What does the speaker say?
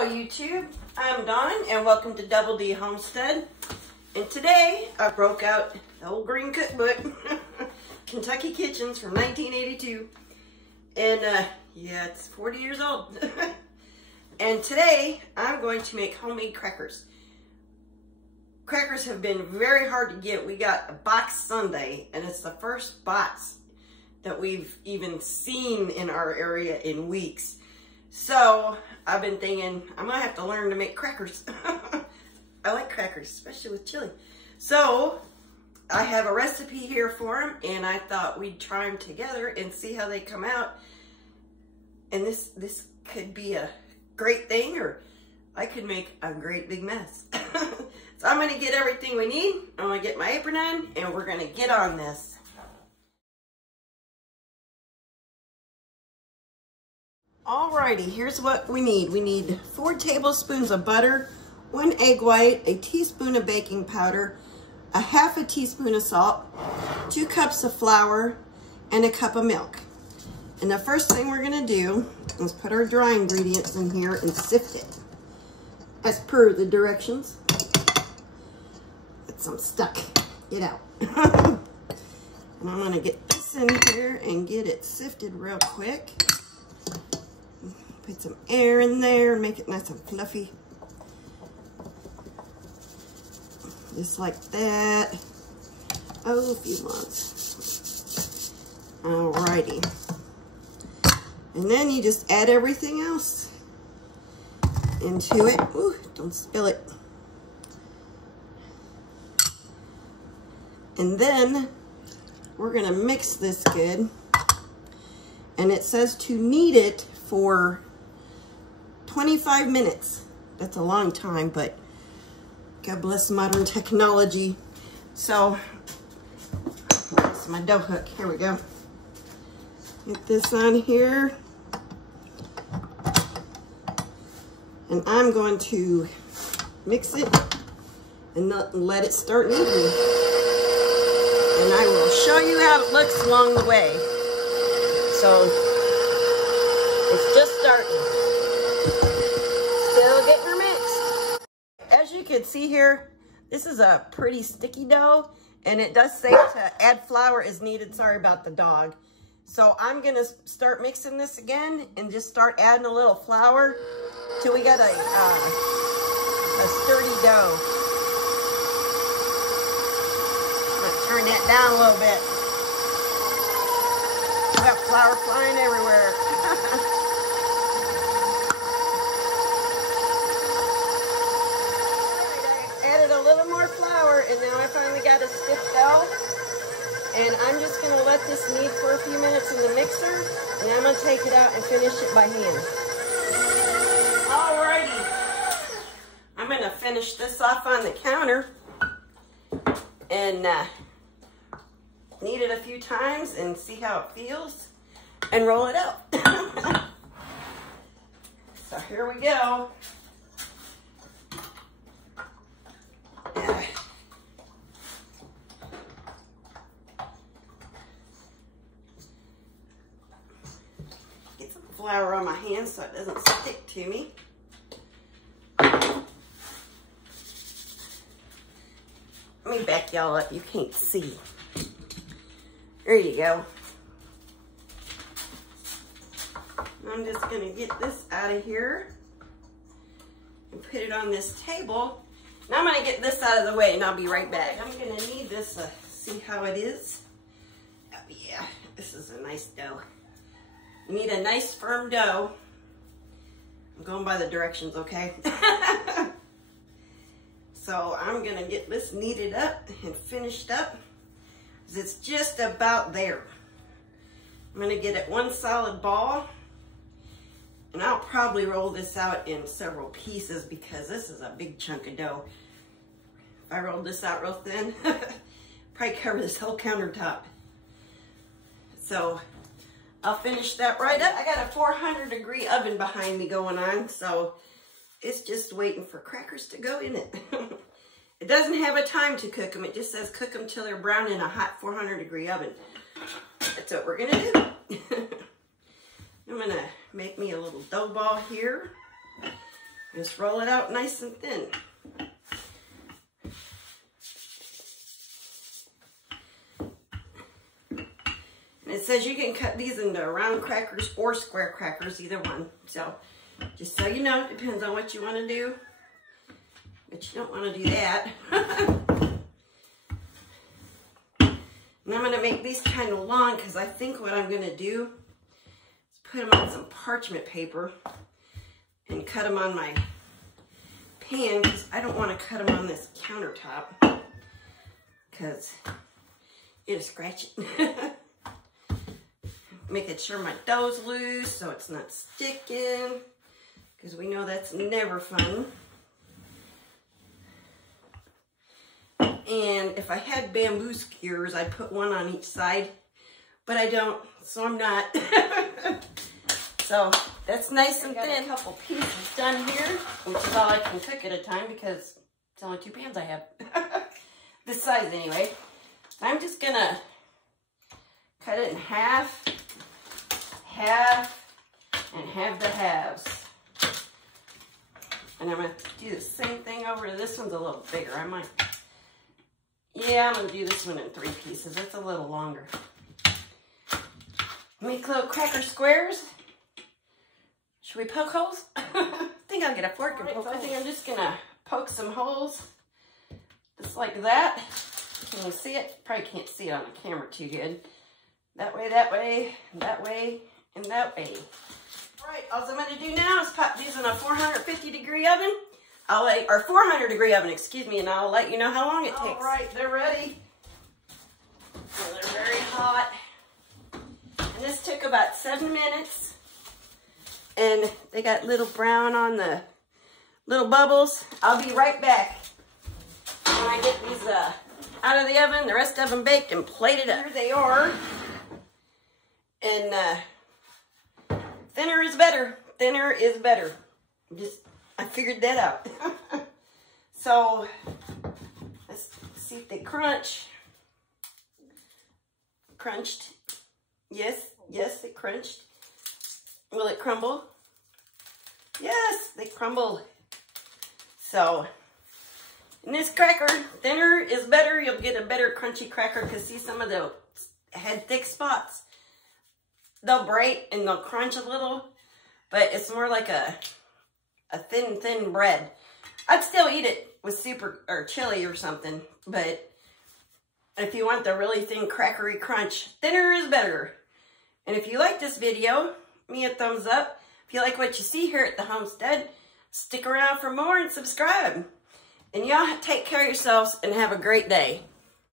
Hello YouTube, I'm Dawn and welcome to Double D Homestead. And today I broke out the old green cookbook, Kentucky Kitchens from 1982. And yeah, it's 40 years old. And today I'm going to make homemade crackers. Crackers have been very hard to get. We got a box Sunday and it's the first box that we've even seen in our area in weeks. So I've been thinking I'm gonna have to learn to make crackers. I like crackers, especially with chili. So I have a recipe here for them and I thought we'd try them together and see how they come out. And this could be a great thing, or I could make a great big mess. So I'm gonna get everything we need. I'm gonna get my apron on and we're gonna get on this. Alrighty, here's what we need. We need 4 tablespoons of butter, 1 egg white, a teaspoon of baking powder, a half a teaspoon of salt, 2 cups of flour, and a cup of milk. And the first thing we're gonna do is put our dry ingredients in here and sift it as per the directions. Get some stuck, get out. And I'm gonna get this in here and get it sifted real quick. Put some air in there and make it nice and fluffy. Just like that. Oh, a few months. Alrighty. And then you just add everything else into it. Ooh, don't spill it. And then we're gonna mix this good. And it says to knead it for 25 minutes. That's a long time, but God bless modern technology. So, that's my dough hook. Here we go. Get this on here. And I'm going to mix it and let it start kneading. And I will show you how it looks along the way. So, it's just starting. Still getting her mixed. As you can see here, this is a pretty sticky dough, and it does say to add flour as needed. Sorry about the dog. So I'm gonna start mixing this again and just start adding a little flour till we got a sturdy dough. Let's turn that down a little bit. We got flour flying everywhere. A little more flour, and now I finally got a stiff dough. And I'm just gonna let this knead for a few minutes in the mixer, and I'm gonna take it out and finish it by hand. Alrighty, I'm gonna finish this off on the counter and knead it a few times and see how it feels and roll it out. So here we go. Get some flour on my hands so it doesn't stick to me. Let me back y'all up, you can't see. There you go. I'm just gonna get this out of here and put it on this table. Now I'm gonna get this out of the way and I'll be right back. I'm gonna need this to see how it is. Oh yeah, this is a nice dough. You need a nice firm dough. I'm going by the directions, okay? So I'm gonna get this kneaded up and finished up, because it's just about there. I'm gonna get it one solid ball, and I'll probably roll this out in several pieces because this is a big chunk of dough. If I rolled this out real thin, probably cover this whole countertop. So I'll finish that right up. I got a 400-degree oven behind me going on, so it's just waiting for crackers to go in it. It doesn't have a time to cook them. It just says cook them till they're brown in a hot 400-degree oven. That's what we're gonna do. I'm gonna make me a little dough ball here. Just roll it out nice and thin. And it says you can cut these into round crackers or square crackers, either one. So, just so you know, it depends on what you want to do. But you don't want to do that. And I'm going to make these kind of long because I think what I'm going to do is put them on some parchment paper and cut them on my pan because I don't want to cut them on this countertop because it'll scratch it. Making sure my dough's loose so it's not sticking because we know that's never fun. And if I had bamboo skewers, I'd put one on each side, but I don't, so I'm not. So that's nice and thin. A couple pieces done here, which is all I can cook at a time because it's only 2 pans I have. This size anyway. I'm just gonna cut it in half, and have the halves. And I'm gonna do the same thing over. This one's a little bigger. Yeah, I'm going to do this one in 3 pieces. It's a little longer. Make little cracker squares. Should we poke holes? I think I'll get a fork and poke holes. I think I'm just going to poke some holes. Just like that. Can you see it? Probably can't see it on the camera too good. That way, that way, that way, and that way. All right, all I'm going to do now is pop these in a 450-degree oven. Or 400-degree oven, excuse me, and I'll let you know how long it takes. All right, they're ready. And they're very hot. And this took about 7 minutes. And they got little brown on the little bubbles. I'll be right back when I get these out of the oven, the rest of them baked and plated up. Here they are. And thinner is better. Thinner is better. I figured that out. So, let's see if they crunch. Crunched. Yes, yes, they crunched. Will it crumble? Yes, they crumbled. So, in this cracker, thinner is better. You'll get a better crunchy cracker because see some of the had thick spots. They'll break and they'll crunch a little, but it's more like a thin bread. I'd still eat it with soup or chili or something, but if you want the really thin crackery crunch, thinner is better. And if you like this video, give me a thumbs up. If you like what you see here at the homestead, stick around for more and subscribe. And y'all take care of yourselves and have a great day.